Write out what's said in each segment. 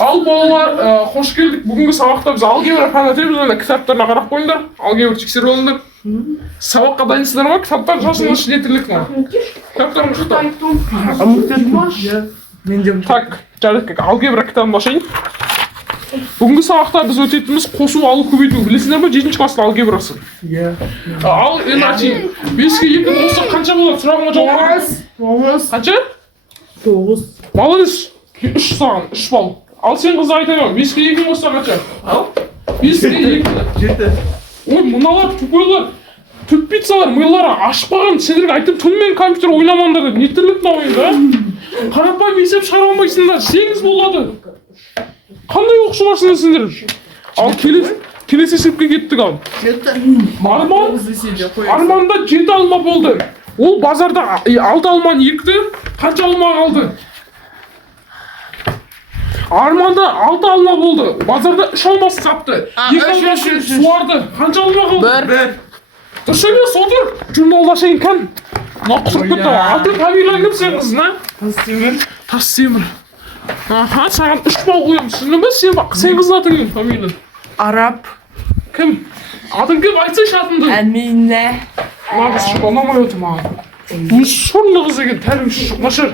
Ал балалар, қош келдік. Бүгінгі сабақта біз алгебра пән өтеміз. Онда кітаптарына қарап қойыңдар. Алгебра тексеріп алыңдар. Сабаққа дайынсыздар ма? Кітаптар жасында шілетірлік ма? Кітаптарың шықта. Так, жарайды, алгебра кітабын ашайын. Бүгінгі сабақта біз өтетіміз қосу, алу, көбейту. Білесіңдер ме? 7-ші класстың алгебрасы. Ал, енді ашайын. 5-ке 2 қоссақ қанша болады? Сұрағыма жауап беріңіз. 9. Қанша? 9. Молодец. 3 саған, 3 балл. Ал сен қызды айтайын. 5-ке 2 қоссақ қанша? Ал? 5-ке 2. 7. Ой, мыналар, тупойлар. Тупицалар, мыйлары ашпаған. Сендерге айтып, түнімен компьютер ойнамаңдар деп. Не тірлік мына ойында? Қарапайым есеп шығара алмайсыңдар. 8 болады. Қандай оқышы барсыңдар сендер? Ал келесі есепке кеттік ал. Арманда 7 алма болды. Ол базарда 6 алманы екті, қанша алма қалды? Арманда 6 алма болды. Базарда 3 алмасы сапты. 2 алмасын суарды. Қанша алма қалды? 1. Дұрыс емес, отыр. Журналдашайын кән. Нақсырып кетті. Аты фамилияң кім сен қызына? Тастемір. Аха, саған 3 балл қоямын. Түсіндің бе? Сен қыздың атың кім? Фамилияң? Арап. Кім? Атың кім? Айтсайшы атыңды. Әмине. Нағыз шық, ұнамай өті маған. Бұл сорлы қыз екен, тәрбиесі жоқ, нашар.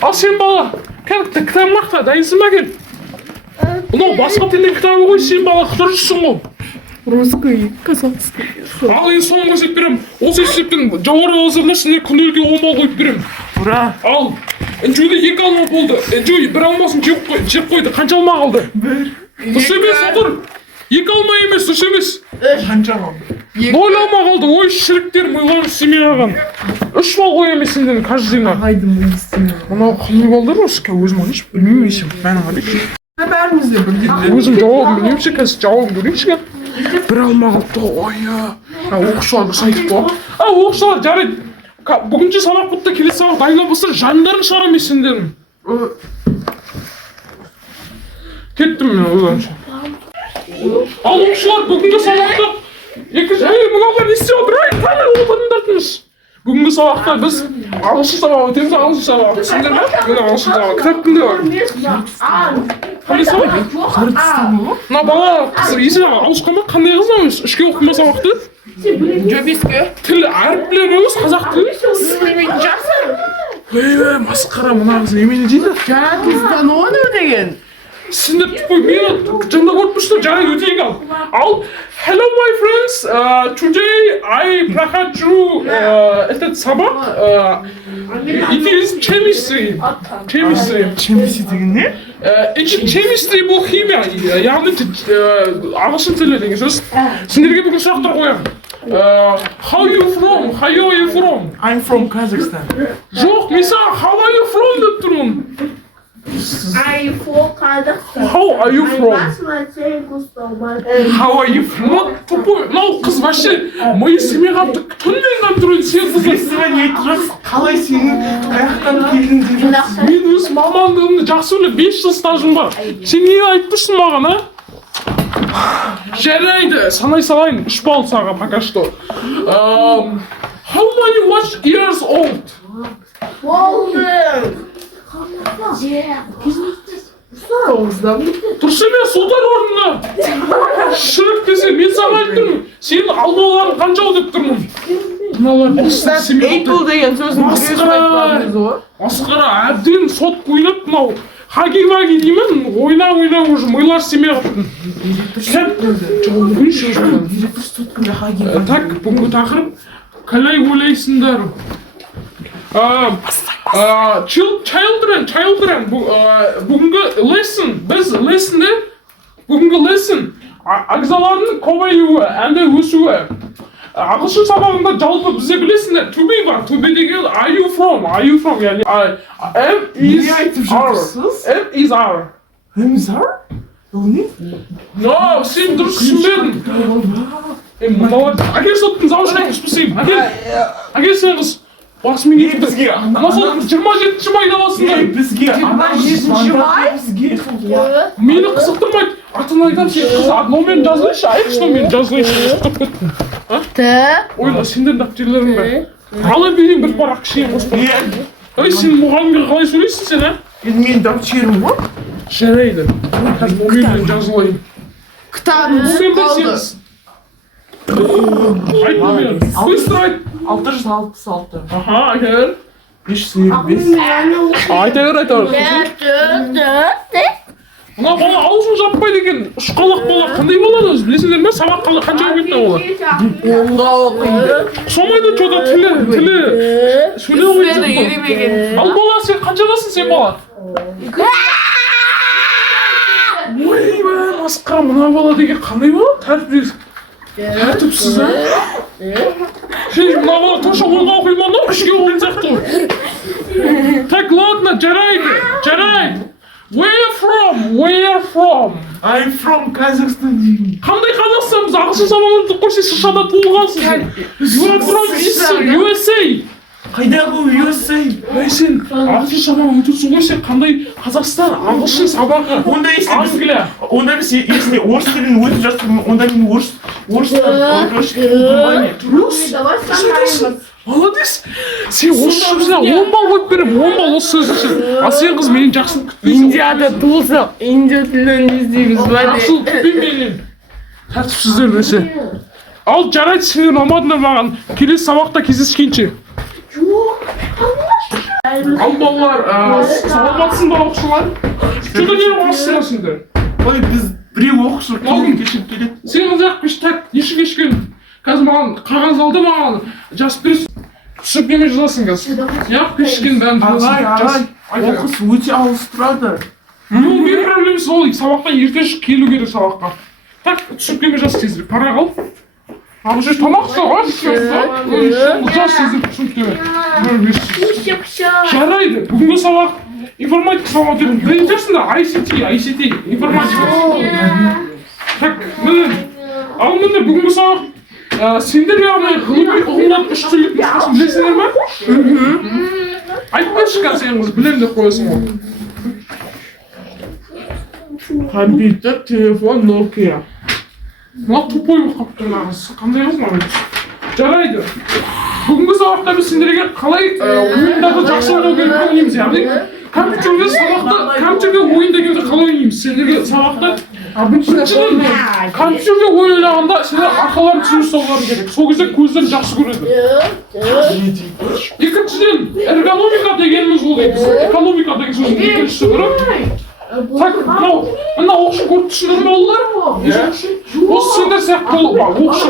Ал сен бала, кітап мақта, дайынсың ба кел? Бұнау басқа тілден кітабы қой, сен бала құтыршысың ғой. Русский, казахский. Ал енді соңғы есеп берем. Осы есептен жоғары алсаңдар сендер күнделікке 10 балл қойып берем. Ура! Ал, Энджойда 2 алма болды. Энджой 1 алмасын жеп қойды. Қанша алма қалды? 1. Дұрыс емес, отыр. 2 алма емес, дұрыс емес. Қанша қалды? 0 алма қалды. Ой, шіріктер мыйларын істемей алған. 3 балл қой емес сендердің каждыйыңа. Қайды мұны істемей. Мынау қандай балдар осы? Өзім оны еш білмеймін ешім. Мәнің алайыншы. Бәріміз де бірдей. Өзім жауабын білмеймші, қазір жауабын көрейінші кен. 1 алма қалды. Ой, оқушылар бір сайтып қой. Оқушылар жарайды. Бүгінше сабақ бұтты, келесі сабақ дайындап болса, жандарың шығар емес сендерің. Кеттім мен оданша. Ал оқушылар бүгінгі сабақта мыналар не істеп отыр? Камера отырыңдар. Бүгінгі сабақта біз ағылшын сабағы өтеміз, ағылшын сабағы. Түсіндер ме? Мен ағылшын сабағы. Кітап кімде бар? Қандай сабақ? Мына бала есен ағылшын ма? Қандай қыз емес? 3-ке оқыма сабақты? Жөбеске. Тіл әріп білем емес, қазақ тілі. Сіз білмейтін жақсың. Масқара мына қыз немене дейді? Жаңа қыздан оны деген. Сендер түпой мені жында көріп тұрсыздар, жарай өтейік ал. Ал, hello my friends, today I прохожу этот сабақ. It is chemistry. Чемisi деген не? Chemistry бұл химия, яғни ағылшын тілі деген сөз. Сендерге бүгін сұрақтар қоямын. How are you from? I'm from Kazakhstan. Жоқ, мен саған how are you from деп тұрмын. I for Kazakhstan. How are you from? How are you from? Тупой, мынау қыз вообще миы істемей қалыпты. Түнімен контроль сен қыздар. Не тұрасыз? Қалай сенің қаяқтан келдің деп? Мен өз мамандығымды жақсы білем, 5 жыл стажым бар. Сен не айтпышсың маған, а? Жарайды, санай салайын, 3 балл саған пока что. How much years old? Дұрыс емес, отыр орнына. Шырық десе, мен саған айтып тұрмын. Сенің алмаларың қанша деп тұрмын. Apple деген сөзін Масқара, әбден сот ойнап, мынау хаги-маги деймін, ойна уже мыйлар істемей қалыптын. Так, бүгінгі тақырып, қалай ойлайсыңдар? Children, бүгінгі lesson, біз lesson'де, бүгінгі lesson, ағзалардың көбеюі, әнді өсуі. Ағылшын сабағында жалпы бізде білесіңдер, to be бар, to be деген, are you from, яғни, M is R. M is R? Ол не? No, сен дұрыс түсінбедің. Әкел соттың заушына күспесейм, әкел сен қыз. Басымен кетті. Бізге. Масыл 27-ші майда басында. Бізге. 27-ші май? Мені қызықтырмайды. Атын айтам сен қыз номерін жазылайшы, айтшы номерін жазылайшы. Қызықтырып кеттім. Ойла, сендер дәптерлерің бе? Ала берейін бір парақ кішейін қоспа. Сен мұғалімге қалай сөйлейсің сен, а? Мен дәптерім ғой. жарайды. Қазір моментпен жазып алайын. Кітабымыз Сен қалды. білсеңіз. Айт момент. Быстро айт. 666. Аха, айта бер. 585. Айта бер. Мына бала аузын жаппайды екен. Ұшқалақ бала қандай болады өзі білесіңдер ме? Сабаққа қанша өтетін ол? Онға оқиды. Ұқсамайды что-то тілі. Сөйлеу Еремеген. Ал бала сен қаншадасың сен бала? Ойбай, масқара мына бала деген қандай бала? Тәртіпсіз, а? Сен мына бала тоша онға оқимын да, үшке оқиын сияқты ғой. Так, ладно, жарайды. Where from? I'm from Kazakhstan деймін. Қандай Қазақстан? Біз ағылшын сабағымызды қойсай шыршада туылғансыз. You are from USA. Қайдағы USA? Ей сен ағылшын сабағын өтірсің ғой сен қандай Қазақстан ағылшын сабағы Онда Англия. Онда біз если орыс тілін өтіп жатырмын, онда мен орыс Давай сахарымыз. Молодец. Сен осы сөзіне 10 балл қойып беремін, 10 балл осы сөз үшін. Ал сен қыз менен жақсылық күтпейсің. Индияда туылсақ, Индия тілін іздейміз ба? Жақсылық күтпеймін менен. Тәртіпсіздер десе. Ал жарайды, сен ұнамадыңдар маған. Келесі сабақта кездескенше. Ал балалар, саламатсың ба оқушылар? Что-то не оқысыңдар сендер? Ой, біз біреу оқышы кешіп келеді. Сен ұзақ так ешік ешкен. Қазір маған қағаз алды маған жазып бересің. Түсіп неме жазасың қазір. Яқ кешкен бәрін жазасың. Оқыс өте алыс тұрады. Ну, не проблемасы ол. Сабақтан ерте шығып келу керек сабаққа. Так, түсіп неме жаз тезірек. Пара қал. Ал уже тамақ сағаш. Жаз тезірек түсіп неме. Жарайды. Бүгінгі сабақ информатика сабақ дедім. Білетін жүрсіңдер? ICT, информатика. Так, міне. Ал міне бүгінгі сабақ сендер яғни ғылыми ұғымдан үш түрлік нұсқасын білесіңдер ме? Айтып берші қазір сен қыз білемін деп қоясың ғой. Компьютер, телефон, Nokia. Мына тупой болып қалып тұр мына қыз. Қандай қыз мына? Жарайды. Бүгінгі сабақта біз сендерге қалай ойындарды жақсы ойнау керек ойнаймыз, яғни компьютерге сабақта компьютерге ойын дегенді қалай ойнаймыз? Сендерге сабақта біріншіден компьютерге ойын ойнағанда сендер арқаларын түсіріп ұстауларың керек. Сол кезде көздерін жақсы көреді. Екіншіден эргономика дегеніміз ол біз экономика деген сөздің екіншісі бірі. Так, мына оқышы көріп түсіндірді ме олар? Осы сендер сияқты оқышы.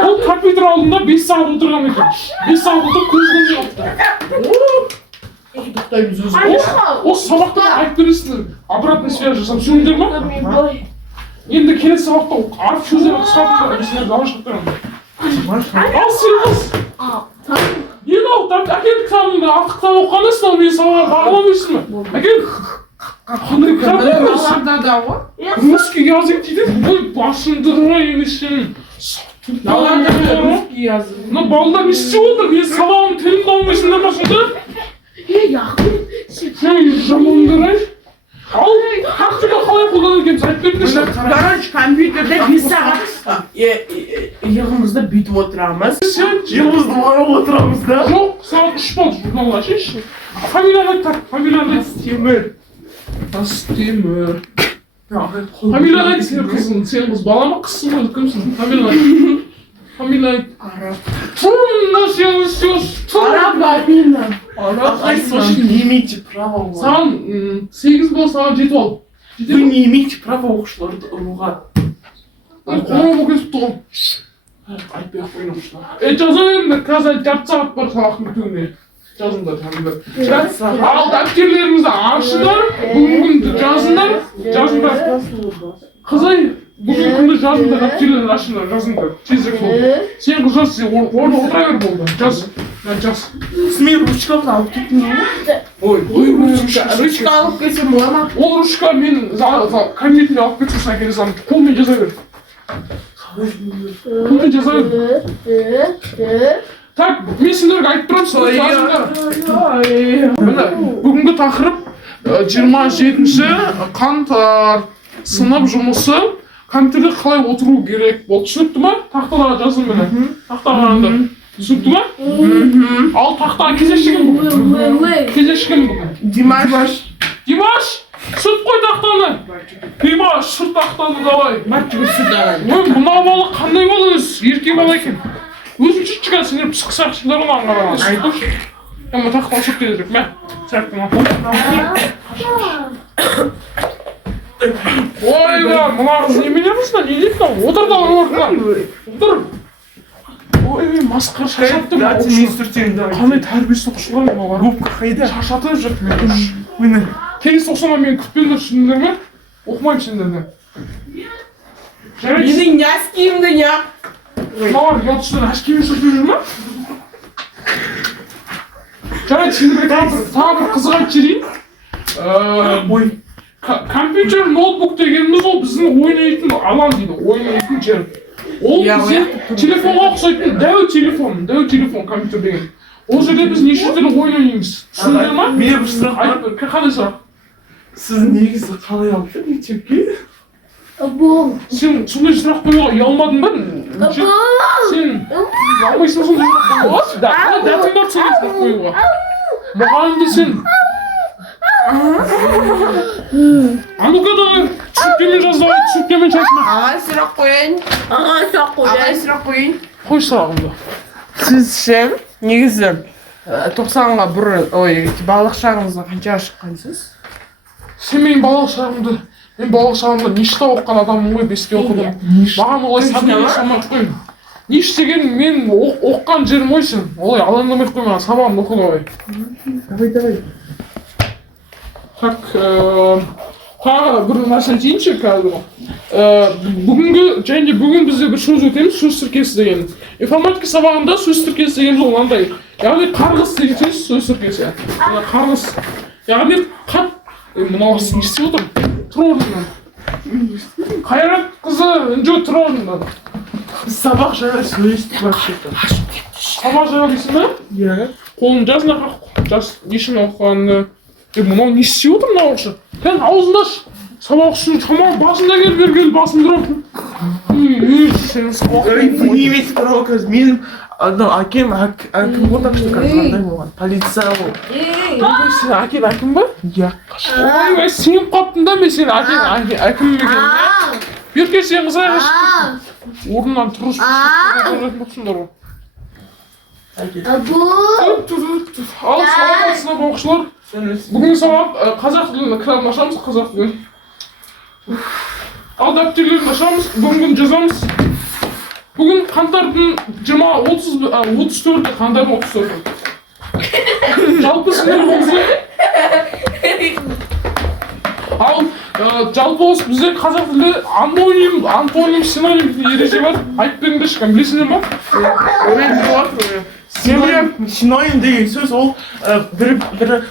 Ол компьютер алдында 5 сағат отырған екен. 5 сағат отырып көз көрмей қалыпты. Осы сабақта айтып бересіңдер. Обратный связь жасап түсіндіңдер ме? Енді келесі сабақта арып сөздерді қысқартыңдар. Мен сендерді ала шығып беремін. Ал сен қыз. Енді ал әкелді кітабыңды артық кітап оқығандасың ал мен сабаққа бағаламайсың ба? Әкел. Қандай кітап оқисың? Русский язык дейді. Ой, басындырма емес сенің. Русский язык. Мына балалар не істеп отыр? Мен сабағымның тілімді алмайсыңдар ма сонда? Сен жамандар-ай. Ал практика қалай қолданып екенбіз айтып беріңдерші. Короче, компьютерде 5 сағат иығымызды бүйтіп отырамыз. Иығымызды орап отырамыз да? Жоқ, сағат 3 болды журналға шешші. Фамилияны айт, фамилияны айт. Темір. Тастемір. Фамилияны айт, сен қыз бала ма қызсың ғой, кімсің? Фамилияны айт. Фамилия айт. Араб. Трудно сен сөз. Араб Амина. Вы не имеете права. Саған 8 бол, саған 7 бол. Вы не имеете права оқушыларды ұруға. Қоңы бұл кесіп тұғым. Айтпай ақ қойын оқушылар. Жаза беріңдер, қазір жарты сағат бар сабақтың бітуіне. Жазыңдар, жазыңдар. Ал дәптерлеріңізді ашыңдар, бүгінгі жазыңдар. Қызай, бүгінгі күнді жазыңдар, дәптерлерді ашыңдар, жазыңдар. Тезірек болды. Сен қыз жаз, сен орны отыра бер болды. Жаз. Мен ручкамды алып кеттім не? Ой, Ручка алып кетсем бола ма? ол ручка мен кабинетіме алып кетсем саған келе саламын. Қолмен жаза бер. Қолмен жаза бер. Так, мен сендерге айтып тұрмын, міне, бүгінгі тақырып 27-ші қаңтар сынып жұмысы компьютерде қалай отыру керек болды. Түсінікті ма? Тақтаға жаздым міне. Тақтаға қараңдар. Түсінікті ма? Ал тақтаға кезекші кім бүгін? Кезекші кім бүгін? Димаш. Димаш? Сүт қой тақтаны. Пима, сүт тақтаны давай. Мальчик сюда. Ой, мына бала қандай бала өзі? Ерке бала екен. Өзің шүтшіген сендер пысық сақшылар оған қараған. Айтып. Ama tақтан сүт келдіріп, мә. Сәттің ойға, мына қыз немелеріңіз не дейді там? Отыр да орнына. Отыр. Ой, масқар шашаттым. Қандай тәрбиесі оқушылар мыналар. Губка қайда? Шашатып жүр мен. Келесі оқсама мені күтпеңдер, түсіндіңдер ме? Оқымаймын сендерден. Менің не киімді не? Мыналар ұятшыдан әшкемен сүртіп жүр ме? Жарайды, сендерге тағы бір қызық айтып жіберейін. Ой. Компьютер, ноутбук дегеніміз ол біздің ойнайтын алаң дейді, ойнайтын жер. Ол бізде телефонға ұқсайтын дәу телефон компьютер деген. Ол жерде біз неше түрлі ойын ойнаймыз. Түсіндіңдер ма? Менде бір сұрақ бар. Қандай сұрақ? Сіз негізі қалай алып жүр мектепке? Сен сондай сұрақ қоюға ұялмадың ба? Сен ұялмайсың сондай сұрақ қоюға? Дәтің бар сен сұрақ қоюға. Мұғалімді сен А ну-ка давай, түсініктемен жаз давай, түсініктемен жазма. Ағай сұрақ қояйын. Ағай сұрақ қояйын. Қой сұрағымды. Сіз ше, негізі 90-ға балық шағыңызға қанша шыққансыз? Сен мен балық шағымда ништа оқыған адаммын ғой, 5-те оқыдым. Маған олай сабақ салмай қой. Ниш деген мен оқыған жерім ғой сен. Олай алаңдамай қой маған, сабағымды оқы давай. Давай. Так, тағы бір нәрсе айтайыншы қазір. Бүгін бізде бір сөз өтеміз, сөз тіркесі деген. Информатика сабағында сөз тіркесі деген жол мынандай. Яғни қарғыс деген сөз тіркесі. Қарғыс. Яғни қат. Мынау не істеп отыр? Тұр орнынан. Қайрат қызы, үнжо тұр орнынан. Сабақ жайлы сөйлестік вообще-то. Сабақ жайлы дейсің бе? Иә. Қолын жазына қақ. Жаз, нешін оқығаны. Мынау не істеп отыр мынау оқшы? Сен аузында сабақ үшін шамалы басында кел басын тұрып. Сен сабақ. Вы не имеете права қазір. Менің әкем ғой так что қазір оған. Полиция ол. Сен әкем ба? Иә. Ой, сеніп қаптың да мен сен әкем екенін. Берке сен қызай қашып. Орнынан тұрыш. Ал сабақ сынып оқушылар. Бүгін сабақ қазақ тілін кітабын ашамыз, қазақ тілін. Ал дәптерлерін ашамыз, бүгін жазамыз. Бүгін қаңтардың 34-і, қаңтардың 34-і. Жалпы сыныбымызды. Ал жалпы осы бізде қазақ тілде антоним, синоним ереже бар. Айтып беріңдерші, кім білесіңдер ма? Синоним деген сөз ол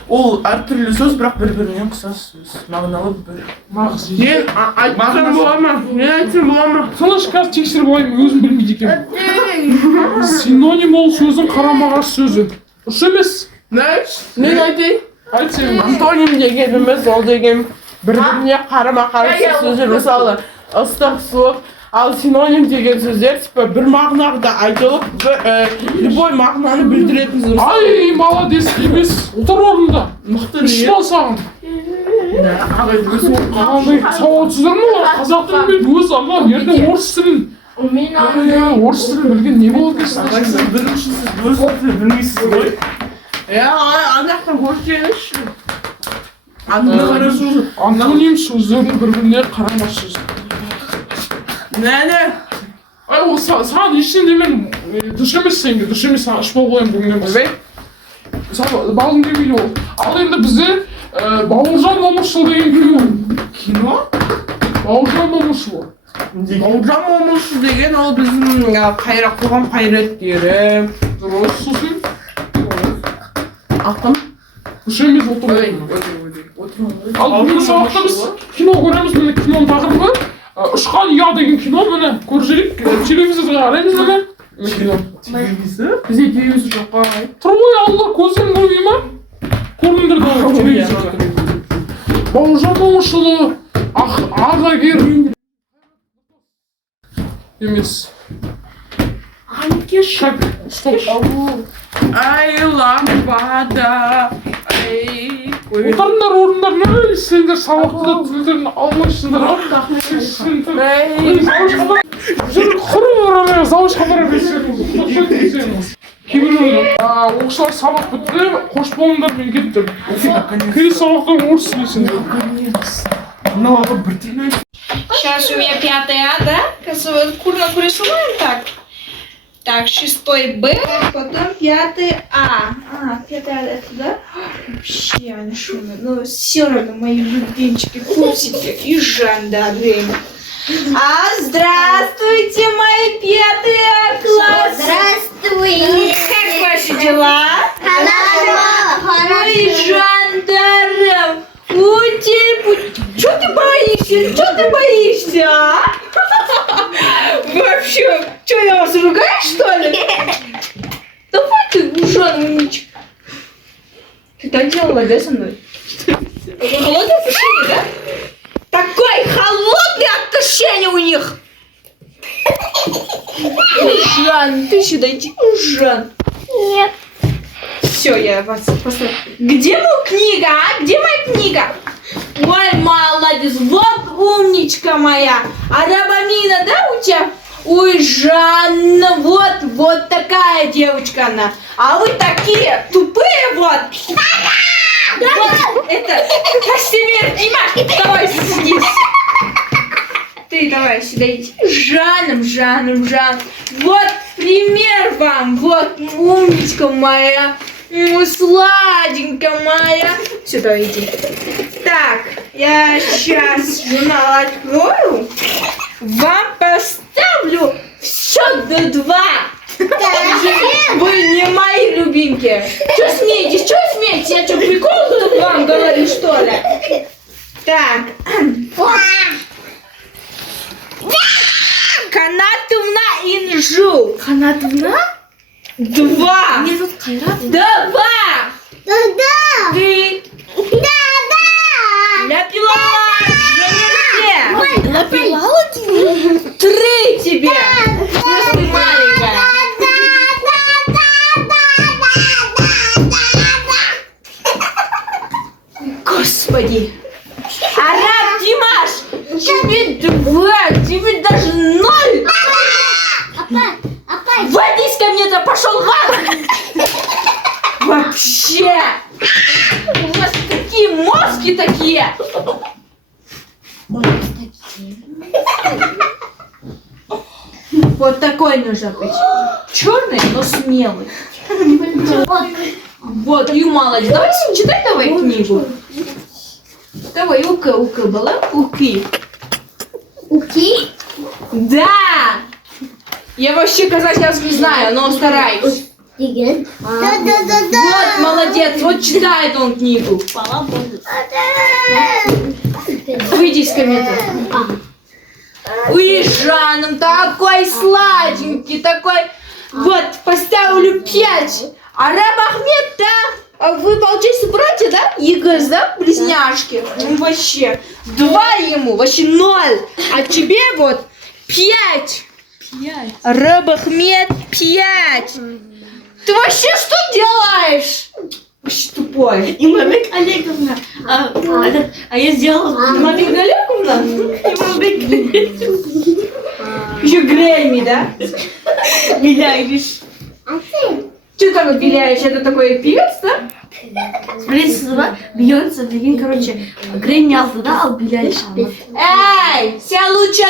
ол әртүрлі сөз, бірақ бір-бірінен ұқсас сөз. Мағыналы бір. Мен айтсам бола ма? Мен айтсам бола ма? Соны қазір тексеріп алайын, өзім білмейді екенмін. Синоним ол сөздің қарама-қарсы сөзі. Дұрыс емес. Мен айтайын. Айт сен. Антоним дегеніміз ол деген бір-біріне қарама-қарсы сөздер. Мысалы, ыстық, суық. Ал синоним деген сөздер, бір мағынада айтылып, любой мағынаны білдіретін сөз. Ай, молодец емес. Отыр орнында. Мықты не? Үш саған. Ағай, өзі оқығандай сауатсыздар ма? Қазақ тілін білмейді, өзі ама, ерде орыс тілін. Орыс тілін білген не болады дейсің? Ағай, сіз біріншісіз, өз тілін білмейсіз ғой. Андақтан көрсеңіз. Антоним сөздердің бір-біріне қарама-қарсы сөз. Нәне? Ай, ол саған ештен демен дұрыс емес сенге, дұрыс емес саған ұшпау болайын бүгіннен бастап. Мысалы, балың демейді ол. Ал енді бізде Бауыржан Момышұлы деген кино. Кино? Бауыржан Момышұлы. Бауыржан Момышұлы деген ол біздің қоғам қайраткері. Дұрыс, сосын. Ақын? Дұрыс емес отыр. Ал бүгінгі сабақта біз кино көреміз, міне киноның тақырыбы. Ұшқан ұя деген кино, міне көріп жүрейік. Телевизорға қараймыз міне. Телевизор? Бізде телевизор жоқ қой. Тұр ғой, алла көзің көрмей ма? Көрмеңдер де телевизорда. Бауыржан Момышұлы, ардагер емес. Шак, стоп. Ай, лампада, ай, Отарыңдар орындарына, сендер сабақты тілдерін алмайсыңдар. Құры заводқа бара берсеңіз. Кейбіреулер, оқушылар сабақ бітті, қош болыңдар, мен кеттім. Келесі сабақтан орыс сөйлесіңдер. Сейчас у меня 5 А, да? Курно рисуем так. Так, 6 Б, потом 5 А. 5 А это, да? Вообще, они шумные. Но все равно мои любимчики, пупсики и жандармы. Здравствуйте, мои 5 классы! Здравствуй! Как ваши дела? Ой, жандарм! Чё ты боишься? Чё ты боишься, а? Вообще, чё, я вас ругаю, что ли? Давай ты, ужаный умничек. Ты так делала, да, со мной? Это холодное отношение, да? Такое холодное отношение у них! Жан, ты сюда иди. Жан. Нет. Все, я вас поставлю. Где моя книга, а? Где моя книга? Ой, молодец, вот умничка моя. А Рабамина, да, у тебя? Ой, Жанна, вот такая девочка она. А вы такие тупые, вот. Вот это, Костемир, Димаш, давай садись. Ты давай сюда иди. Жан. Вот пример вам, вот умничка моя. Сладенькая моя. Сюда иди. Так, я сейчас журнал открою. Вам поставлю счет до 2. Вы не мои любимки. Что смеетесь? Я что, прикол тут вам говорю, что ли? Так. Канатовна Инжу. Канатовна? 2. Меня зовут Кайрат. 2. Да. Ты Напилала тебе? 3 тебе. Просто ты маленькая. Господи. Араб Димаш, тебе 2, тебе даже 0. Водись ко мне, да пошел вон. Вообще. У вас какие мозги такие? Вот такой нужно быть. Черный, но смелый. Вот, и молодец. Давай читай давай книгу. Давай, ука была? Уки. Уки? Да! Я вообще казать я не знаю, но стараюсь. Вот, молодец, вот читает он книгу. Выйди из комментов. Уезжай, он такой сладенький, такой. Вот, поставлю 5. Араб Ахмед, да? Вы, получается, братья, да? ЕГЭС, да? Близняшки. Ну, вообще. 2 ему, вообще 0. А тебе вот 5. Араб Ахмед 5. Ты вообще что делаешь? Вообще тупой. Имамбек Олеговна. А я сделала... Имамбек Олеговна? Еще Грэмми, да? Билли Айлиш. Что там Билли Айлиш? Это такой певец, да? Смотрите сюда. Бейонсе, прикинь, короче, Грэмми алды, да, а Билли Айлиш алды. Эй, вся лучше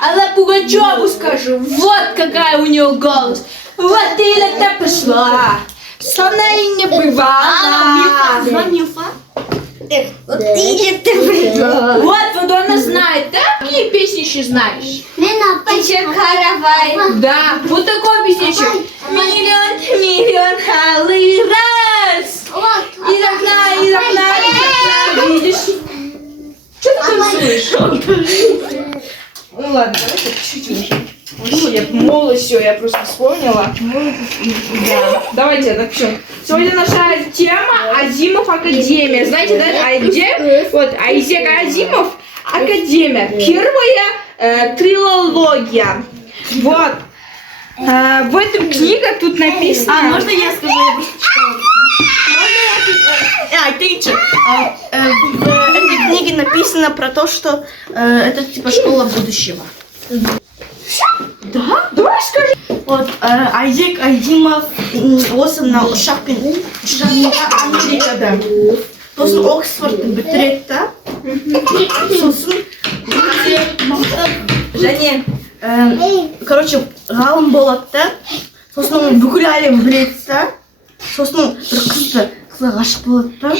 она Пугачеву скажу. Вот какая у нее голос. Вот ты это пошла. Со мной не бывало. Милфа. Вот она знает, да? Какие песни еще знаешь? Да, вот такой песня еще. Миллион алый раз. Из окна, видишь? Что ты танцуешь? Ну ладно, давай чуть-чуть уже. Вообще, молодь, все, я просто вспомнила. Да. Давайте начнем. Сегодня наша тема Азимов Академия. Знаете, да? Вот, Айзек Азимов Академия. Первая трилогия. Вот. В этом книге тут написано. Можно я скажу? Я просто читала. Можно я айтайыншы. В этой книге написано про то, что это типа школа будущего. Да? Давай скажи. Вот Айзек Айдимов осы мынау ұшақпен Америкада. Сосын Оксфордты бітіреді да. Сосын және короче ғалым болады да. Сосын оның бүкіл әлем біледі да. Сосын бір қызға ғашық болады да.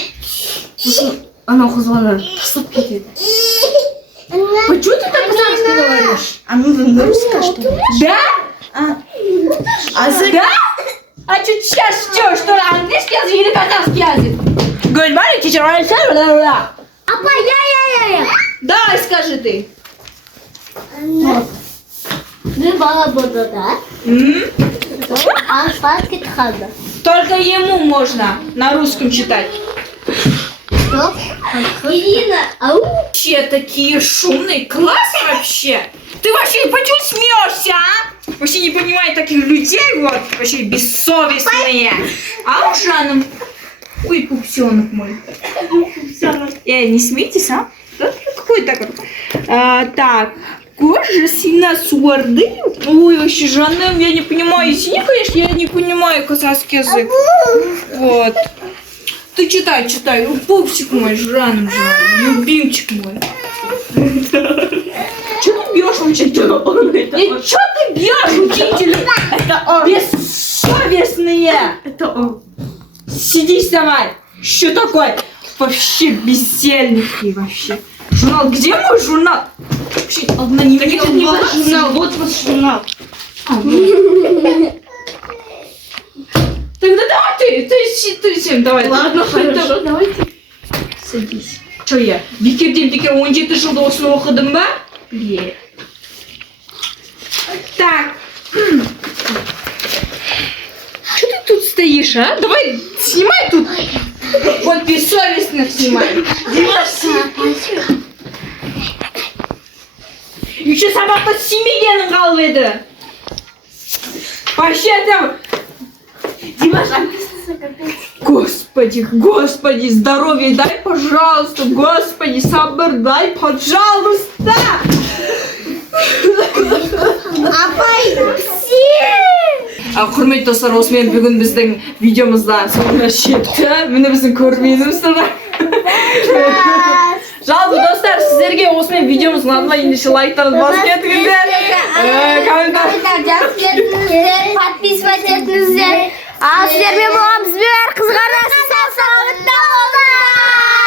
Сосын анау қыз оны тастап кетеді. Почему ты так по-английски говоришь? А на русском что ли? Да? А Да? А чё сейчас что ли, английский язык или казахский язык? Говори, teacher, Апа, я. давай скажи ты. Bir bana burada da. Asfalt kitapta. Только ему можно на русском читать. Стоп. Ирина, ау. Вообще такие шумные, класс вообще. Ты вообще почему смеешься, а? Вообще не понимаю таких людей, вот, вообще бессовестные. А ужаным. Ой, пупсенок мой. Не смейтесь, а? Какой такой? Так, кожа сильно суарды. Ой, вообще, Жанна, я не понимаю. Извини, конечно, я не понимаю казахский язык. Вот. Ты читай. Пупсик мой, Жанна, любимчик мой. Чё ты бьешь учителя? И чё ты бьешь учителя? Это он. Бессовестные! Это он. Сиди давай! Что такое? Вообще бездельники вообще. Журнал, где мой журнал? Вообще, одна не видела журнал. Вот журнал. Тогда давай ты, давай. Ладно, хорошо, давайте. Садись. Что я? Бекерден 17 жылда осыны оқыдың ба? Е. Так. Что ты тут стоишь, а? Давай, снимай тут. Вот бессовестных снимай. Еще сабақта симегенің қалып еді. Вообще там... Димаш, Господи, здоровье дай, пожалуйста. Господи, сабыр дай, пожалуйста. апай, все. Құрметті достар, осымен бүгін біздің видеомызда соңына жетті. Міне біздің көрмеймізсіздер. Жалпы достар, сіздерге осымен видеомыз ұнады ма? Ендеше лайктарыңызды басып кетіңіздер. Комментарий, подписывайтесь, сіздермен болған бізбен қызғанасыз, сау саламатта болыңыздар.